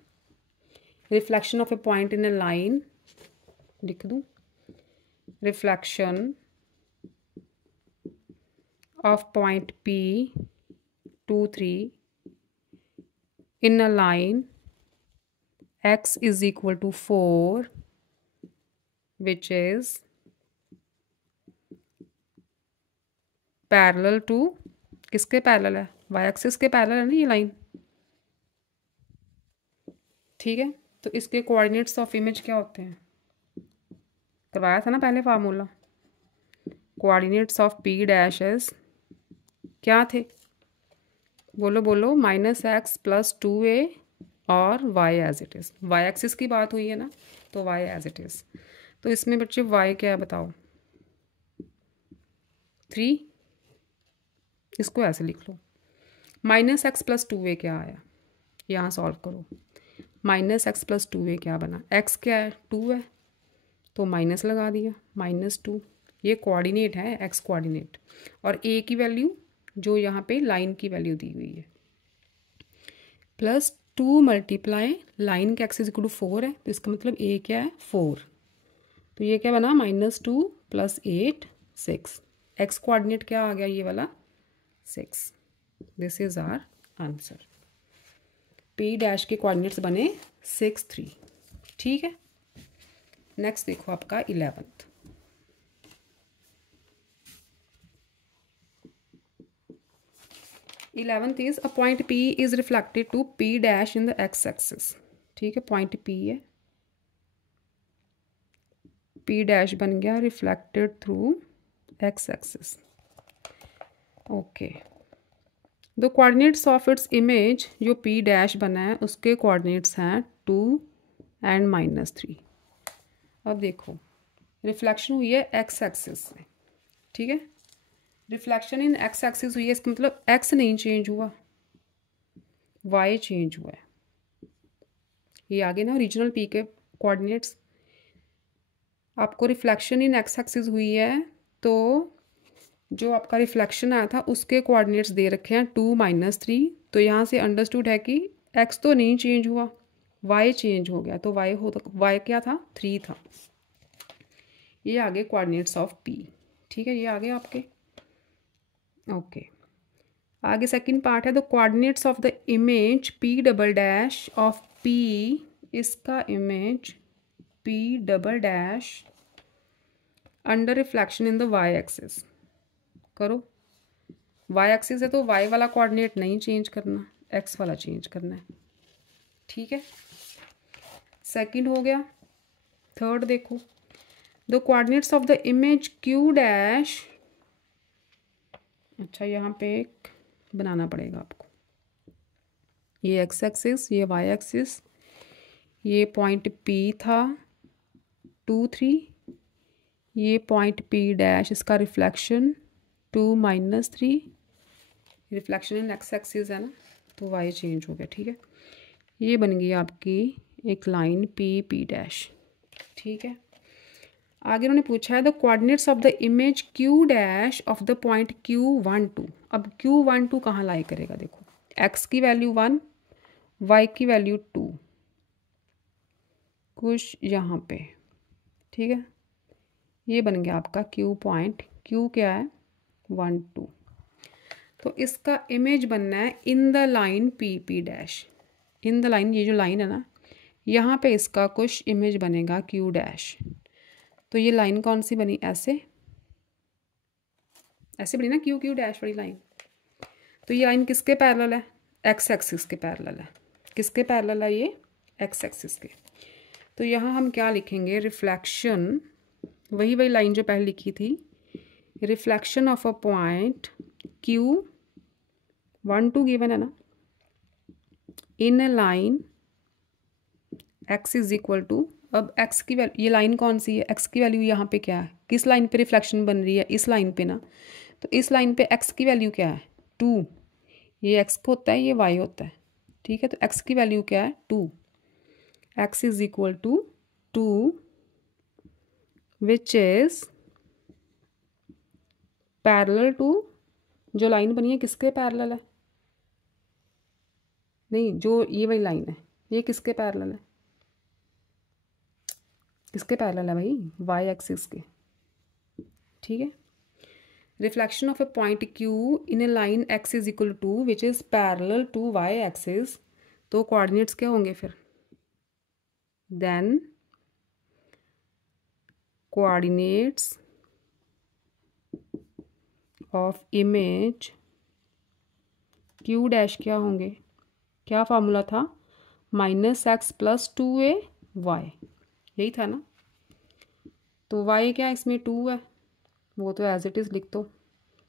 reflection of a point in a line, लिख दूँ, reflection of point P23 in a line x is equal to 4, which is parallel to, किसके पैरेलल है, y एक्सिस के पैरेलल है ना ये लाइन, ठीक है। तो इसके कोऑर्डिनेट्स ऑफ इमेज क्या होते हैं, करवाया था ना पहले formula. Coordinates of P dash एस क्या थे, बोलो बोलो, -x + 2a और y as it is. y axis की बात हुई है ना, तो y एज इट इज़। तो इसमें बच्चे y क्या है बताओ, 3, इसको ऐसे लिख लो। -x + 2a क्या आया, यहाँ सॉल्व करो, -x + 2a क्या बना, x क्या है 2 है, तो माइनस लगा दिया, -2। ये कोऑर्डिनेट है, x कोऑर्डिनेट, और a की वैल्यू जो यहाँ पे लाइन की वैल्यू दी हुई है, +2 मल्टीप्लाई लाइन का x इक्वल टू 4 है, तो इसका मतलब a क्या है 4, तो ये क्या बना -2 + 8 6, x कोऑर्डिनेट क्या आ गया ये वाला 6। This is our answer. P dash के कोऑर्डिनेट्स बने 6 3, ठीक है। नेक्स्ट देखो आपका 11th। 11th is a point P is reflected to P dash in the x axis, ठीक है। पॉइंट P है, P डैश बन गया reflected through x axis, okay. The coordinates of its image, जो P डैश बना है उसके coordinates हैं 2 एंड -3। अब देखो रिफ्लेक्शन हुई है x एक्सिस से, ठीक है। रिफ्लेक्शन इन x एक्सिस हुई है, इसका मतलब x नहीं चेंज हुआ, y चेंज हुआ है। ये आगे ना ओरिजिनल P के कोऑर्डिनेट्स, आपको रिफ्लेक्शन इन x एक्सिस हुई है, तो जो आपका रिफ्लेक्शन आया था उसके कोऑर्डिनेट्स दे रखे हैं 2 -3, तो यहाँ से अंडरस्टूड है कि x तो नहीं चेंज हुआ, y चेंज हो गया, तो y क्या था 3 था। ये आगे कोऑर्डिनेट्स ऑफ P, ठीक है, ये आगे आपके, ओके। आगे सेकंड पार्ट है the coordinates of the image P double dash of P, इसका image P double dash under reflection in the y axis. करो, y एक्सिस है तो y वाला कोऑर्डिनेट नहीं चेंज करना, x वाला चेंज करना है, ठीक है। सेकंड हो गया। थर्ड देखो, the coordinates of the image Q dash, अच्छा यहाँ पे एक बनाना पड़ेगा आपको, ये x एक्सिस, ये y एक्सिस, ये पॉइंट P था 2 3, ये पॉइंट P डैश, इसका reflection 2 -3, reflection in x axis है ना, तो y चेंज हो गया, ठीक है। ये बन गई आपकी एक लाइन P डैश, ठीक है। आगे उन्होंने पूछा है the coordinates of the image Q dash of the point Q12। अब Q12 कहाँ लाई करेगा, देखो x की वैल्यू 1, y की वैल्यू 2, कुछ यहाँ पे, ठीक है। ये बन गया आपका Q पॉइंट, Q क्या है 1 2, तो इसका इमेज बनना है in the line P dash, in the line, ये जो लाइन है ना, यहाँ पे इसका कुछ इमेज बनेगा Q डैश। तो ये लाइन कौन सी बनी, ऐसे ऐसे बनी ना Q डैश वाली लाइन। तो ये लाइन किसके पैरेलल है, x एक्सिस के पैरेलल है। किसके पैरेलल है ये, x एक्सिस के। तो यहाँ हम क्या लिखेंगे, रिफ्लेक्शन वही लाइन जो पहले लिखी थी, reflection of a point Q 1 2 given है ना, in a line x is equal to, अब x की वैल्यू, ये लाइन कौन सी है, x की वैल्यू यहाँ पे क्या है, किस लाइन पे रिफ्लेक्शन बन रही है, इस लाइन पे ना, तो इस लाइन पे x की वैल्यू क्या है 2, ये x होता है, ये y होता है, ठीक है। तो x की वैल्यू क्या है 2, x is equal to 2 which is parallel to, जो लाइन बनी है किसके पैरेलल है, नहीं जो ये वाली लाइन है ये किसके पैरेलल है, किसके पैरेलल है भाई, वाई एक्सिस के, ठीक है। Reflection of a point Q in a line x is equal to which is parallel to y axis, तो कोऑर्डिनेट्स क्या होंगे फिर, then coordinates of image Q dash क्या होंगे, क्या फार्मूला था, -x + 2ay, यही था ना। तो y क्या इसमें 2 है, वो तो एज इट इज़ लिख दो,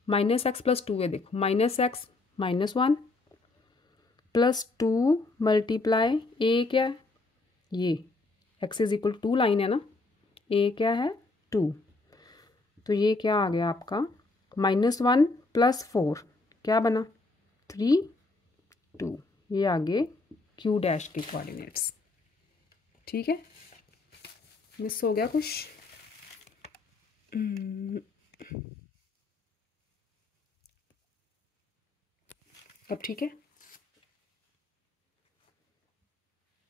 -x + 2a, देखो -x -1 + 2 मल्टीप्लाई a क्या है, ये x इज इक्वल 2 लाइन है ना, a क्या है 2, तो ये क्या आ गया आपका -1 + 4 क्या बना 3 2, ये आगे Q डैश के कोऑर्डिनेट्स, ठीक है। मिस हो गया कुछ, अब ठीक है।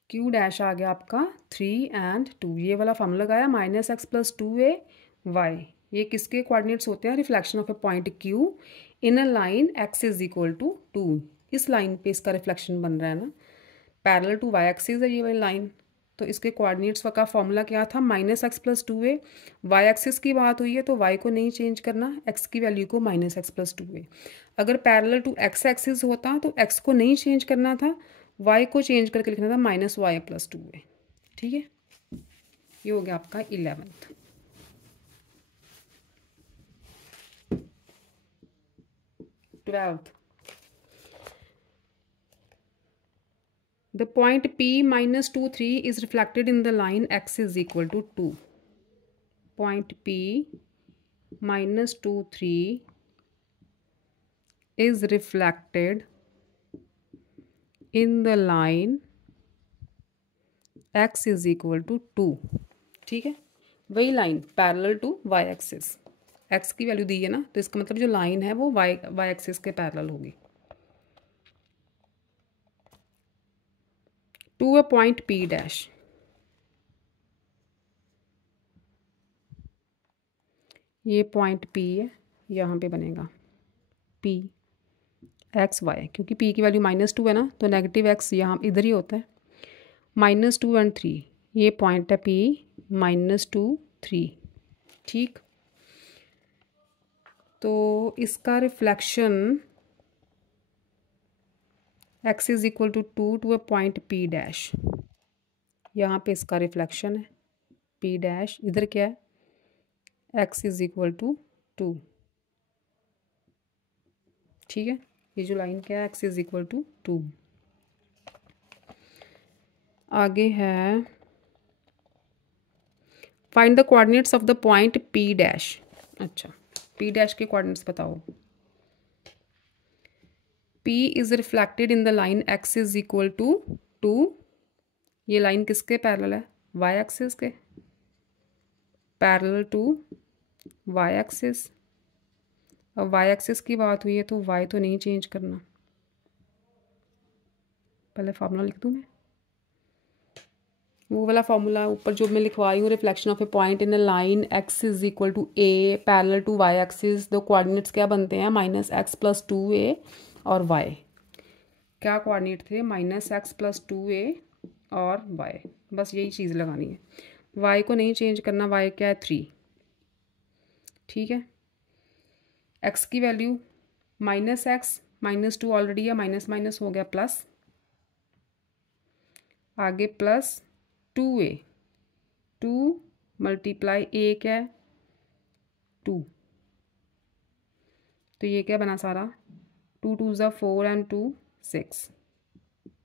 Q डैश आ गया आपका 3 और 2, ये वाला फॉर्मूला लगाया, -x + 2ay, ये किसके कोऑर्डिनेट्स होते हैं, reflection of a point Q in a line x is equal to 2, इस लाइन पे इसका रिफ्लेक्शन बन रहा है ना, पैरेलल टू वाई एक्सिस है ये वाली लाइन, तो इसके कोऑर्डिनेट्स का फॉर्मूला क्या था, -x + 2a, वाई एक्सिस की बात हुई है तो y को नहीं चेंज करना, x की वैल्यू को -x + 2a, अगर पैरेलल टू x एक्सिस होता तो x को नहीं चेंज करना था, y को चेंज करके लिखना था -y + 2a, ठीक है। ये हो गया आपका 11th। The point P -2 3 is reflected in the line x is equal to 2. Point P -2 3 is reflected in the line x is equal to 2, ठीक है। वही line parallel to y axis, x की वैल्यू दी है ना, तो इसका मतलब जो लाइन है वो वाई एक्सिस के पैरेलल होगी। To a point P dash, ये पॉइंट P है, यहाँ पे बनेगा P x y, क्योंकि P की वैल्यू -2 है ना, तो नेगेटिव x यहाँ इधर ही होता है, -2 और 3, ये पॉइंट है P -2 3, ठीक। तो इसका reflection x is equal to 2 to a point P dash, यहाँ पे इसका रिफ्लेक्शन है P डैश, इधर क्या है x इज इक्वल टू 2, ठीक है। ये जो लाइन क्या है x इज इक्वल टू 2। आगे है find the coordinates of the point P dash, अच्छा P डैश के कोऑर्डिनेट्स बताओ। P is reflected in the line x is equal to 2, ये लाइन किसके पैरेलल है, y एक्सिस के, पैरेलल टू y एक्सिस, अब y एक्सिस की बात हुई है तो y तो नहीं चेंज करना, पहले फार्मूला लिख दूँ मैं, वो वाला फार्मूला ऊपर जो मैं लिखवाई हूँ, reflection of a point in a line x is equal to a parallel to y axis, दो कोऑर्डिनेट्स क्या बनते हैं, -x + 2a और y, क्या कोऑर्डिनेट थे, -x + 2a और y, बस यही चीज़ लगानी है, y को नहीं चेंज करना, y क्या है 3, ठीक है। x की वैल्यू -x -2 ऑलरेडी है, माइनस माइनस हो गया प्लस, आगे +2a, 2 मल्टीप्लाई a क्या है 2, तो ये क्या बना सारा, 2 2 ज़ा 4 एंड 2 6,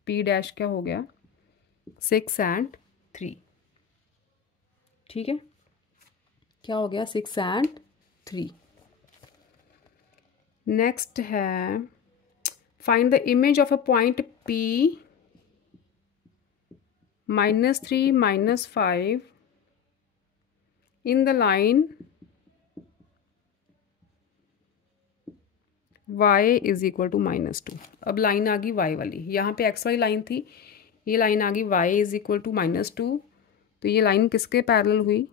पी डैश क्या हो गया 6 एंड 3, ठीक है, क्या हो गया 6 एंड 3। नेक्स्ट है find the image of a point P -3 -5 in the line y is equal to -2। अब लाइन आ गई y वाली, यहाँ पे x वाली लाइन थी, ये लाइन आ गई y इज इक्वल टू -2, तो ये लाइन किसके पैरेलल हुई,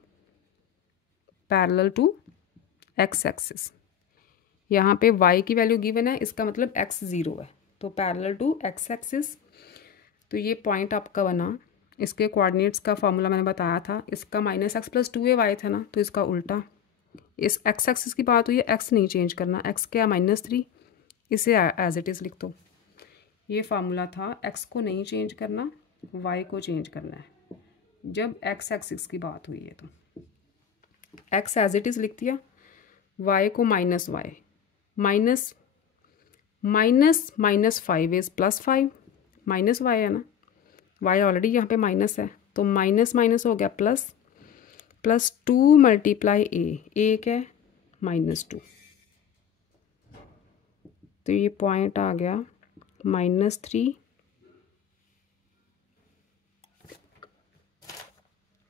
पैरेलल टू x एक्सिस। यहाँ पे y की वैल्यू गिवन है, इसका मतलब x 0 है, तो पैरेलल टू x एक्सिस। तो ये पॉइंट आपका बना, इसके कोऑर्डिनेट्स का फॉर्मूला मैंने बताया था, इसका -x + 2ay था ना, तो इसका उल्टा, इस x एक्सिस की बात हुई है, x नहीं चेंज करना, x क्या -3, इसे एज इट इज़ लिख दो। ये फार्मूला था, x को नहीं चेंज करना, y को चेंज करना है जब x एक्सिस की बात हुई है। तो x एज इट इज़ लिख दिया, y को -y, -5 इज़ +5, -y है ना, y ऑलरेडी यहाँ पे माइनस है, तो माइनस हो गया प्लस, +2 × a क्या है -2, तो ये पॉइंट आ गया -3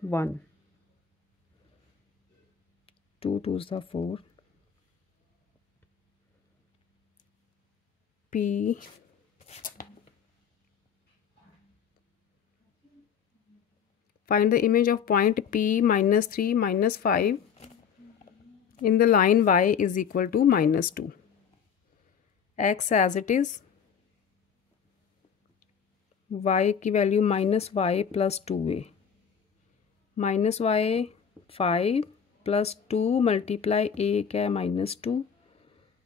1, 2 2 ज़ा 4, P find the image of point P -3 -5 in the line y is equal to -2, x as it is, y की value -y + 2a, -y 5 + 2 × a क्या है -2,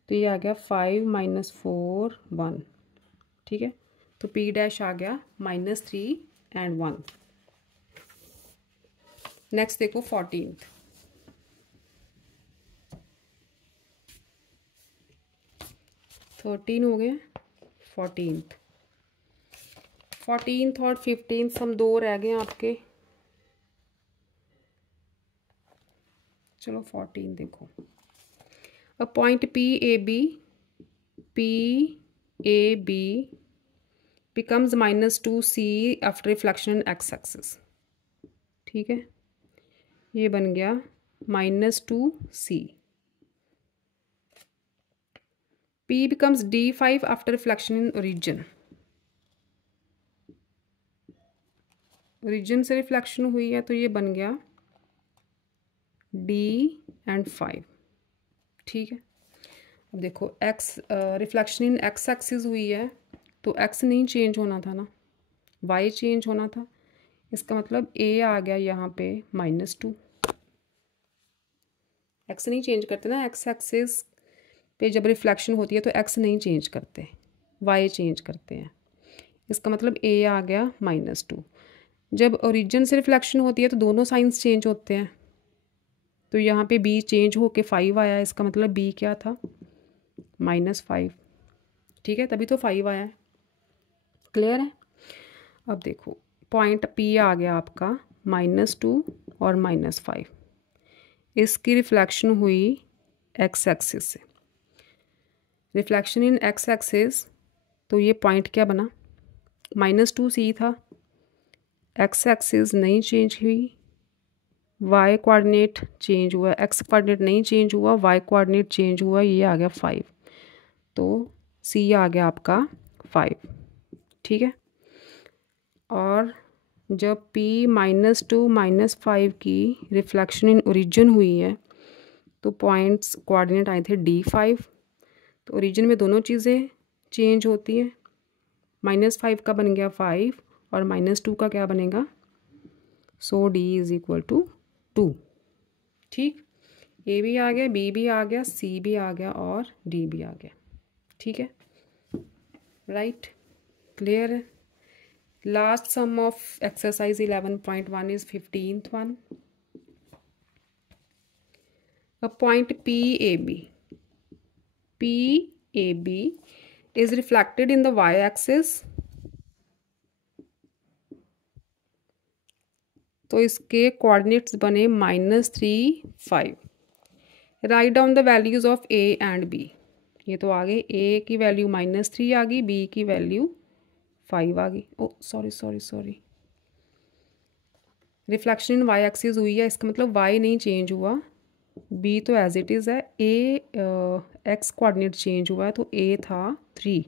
तो ये आ गया 5 - 4 1, ठीक है, तो P डैश आ गया -3 एंड 1। नेक्स्ट देखो 14th, हो गए 14th और 15th हम 2 रह गए आपके। चलो 14 देखो, a point PAB becomes -2C after reflection x axis, ठीक है, ये बन गया -2C। P becomes D5 after reflection in origin से रिफ्लेक्शन हुई है, तो ये बन गया D एंड 5, ठीक है। अब देखो x reflection in x axis हुई है, तो x नहीं चेंज होना था ना, y चेंज होना था, इसका मतलब a आ गया यहाँ पे -2, x नहीं चेंज करते ना, x एक्सिस पे जब रिफ्लेक्शन होती है तो x नहीं चेंज करते, y चेंज करते हैं, इसका मतलब a आ गया -2। जब ओरिजिन से रिफ्लेक्शन होती है तो दोनों साइंस चेंज होते हैं, तो यहाँ पे b चेंज होके 5 आया, इसका मतलब b क्या था -5, ठीक है, तभी तो 5 आया है, क्लियर है। अब देखो पॉइंट P आ गया आपका -2 और -5, इसकी रिफ्लेक्शन हुई x एक्सिस से, रिफ्लेक्शन इन x एक्सिस, तो ये पॉइंट क्या बना -2C था, x एक्सिस नहीं चेंज हुई, y कोऑर्डिनेट चेंज हुआ, x कोऑर्डिनेट नहीं चेंज हुआ, y कोऑर्डिनेट चेंज हुआ, ये आ गया 5, तो C आ गया आपका 5, ठीक है। और जब P -2 -5 की रिफ्लेक्शन इन ओरिजिन हुई है, तो पॉइंट्स कोऑर्डिनेट आए थे D5, तो ओरिजिन में दोनों चीज़ें चेंज होती हैं, -5 का बन गया 5 और -2 का क्या बनेगा, सो D इज़ इक्वल टू 2, ठीक, A भी आ गया, B भी आ गया, C भी आ गया और D भी आ गया, ठीक है, राइट, क्लियर है। Last sum of exercise 11.1 is 15th one. a point PAB is reflected in the y-axis, तो इसके कोऑर्डिनेट्स बने -3, 5। Right down the values of A and B। ये तो आ गए, A की वैल्यू -3 आ गई, B की वैल्यू 5 आ गई। Oh sorry, reflection in Y axis हुई है, इसका मतलब वाई नहीं चेंज हुआ, बी तो एज इट इज़ है। ए एक्स कोऑर्डिनेट चेंज हुआ है, तो ए था 3,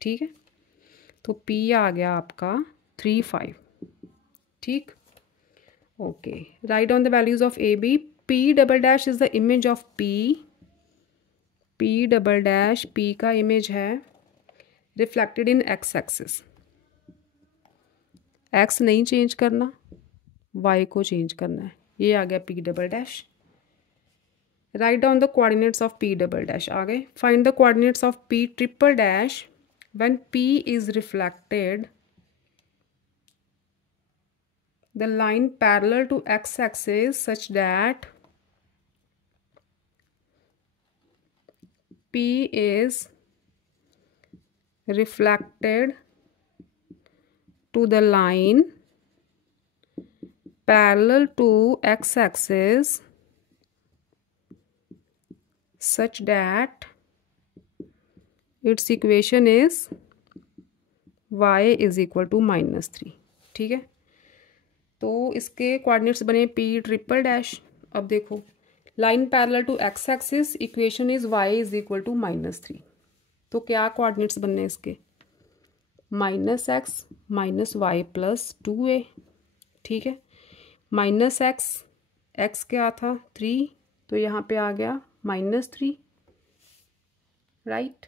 ठीक है। तो पी आ गया आपका 3, 5, ठीक। Okay, right on the values of a b. P double dash is the image of P. P double dash P का इमेज है reflected in x axis. X नहीं चेंज करना, वाई को चेंज करना है। ये आ गया P double dash. Right down the coordinates of P double dash आ गए। Find the coordinates of P triple dash when P is reflected the line parallel to x axis such that P is reflected to the line parallel to x-axis such that its equation is y is equal to -3, ठीक है। तो इसके coordinates बने P triple dash. अब देखो, line parallel to x axis, equation is y is equal to -3। तो क्या coordinates बनने इसके? -x -y + 2a, ठीक है। -x क्या था 3, तो यहाँ पे आ गया -3, राइट।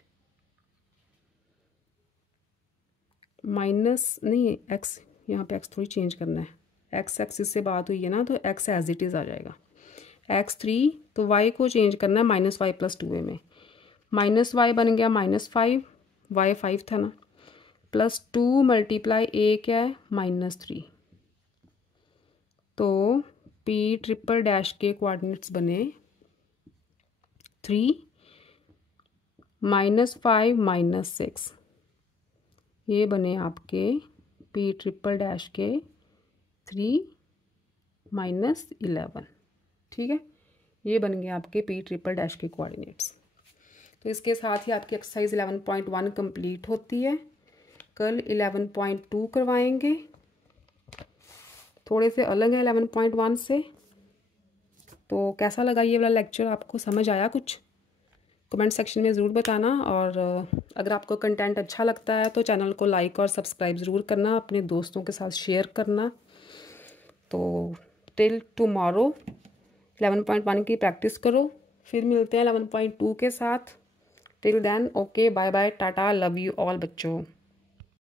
माइनस नहीं, x यहाँ पे x थोड़ी चेंज करना है। एक्स एक्सिस से बात हुई है ना, तो x एज इट इज़ आ जाएगा। x3, तो y को चेंज करना है -y + 2a में। -y बन गया -5, y 5 था ना, +2 × a क्या है -3। तो p ट्रिपल डैश के कोऑर्डिनेट्स बने 3, -5 -6, ये बने आपके p ट्रिपल डैश के 3 -11, ठीक है। ये बन गया आपके p ट्रिपल डैश के कोऑर्डिनेट्स। तो इसके साथ ही आपकी एक्सरसाइज 11.1 कंप्लीट होती है। कल 11.2 करवाएंगे, थोड़े से अलग है 11.1 से। तो कैसा लगा ये वाला लेक्चर, आपको समझ आया कुछ? कमेंट सेक्शन में ज़रूर बताना। और अगर आपको कंटेंट अच्छा लगता है तो चैनल को लाइक और सब्सक्राइब ज़रूर करना, अपने दोस्तों के साथ शेयर करना। तो टिल टुमारो 11.1 की प्रैक्टिस करो, फिर मिलते हैं 11.2 के साथ। Till then, okay, bye bye, tata, love you all बच्चों।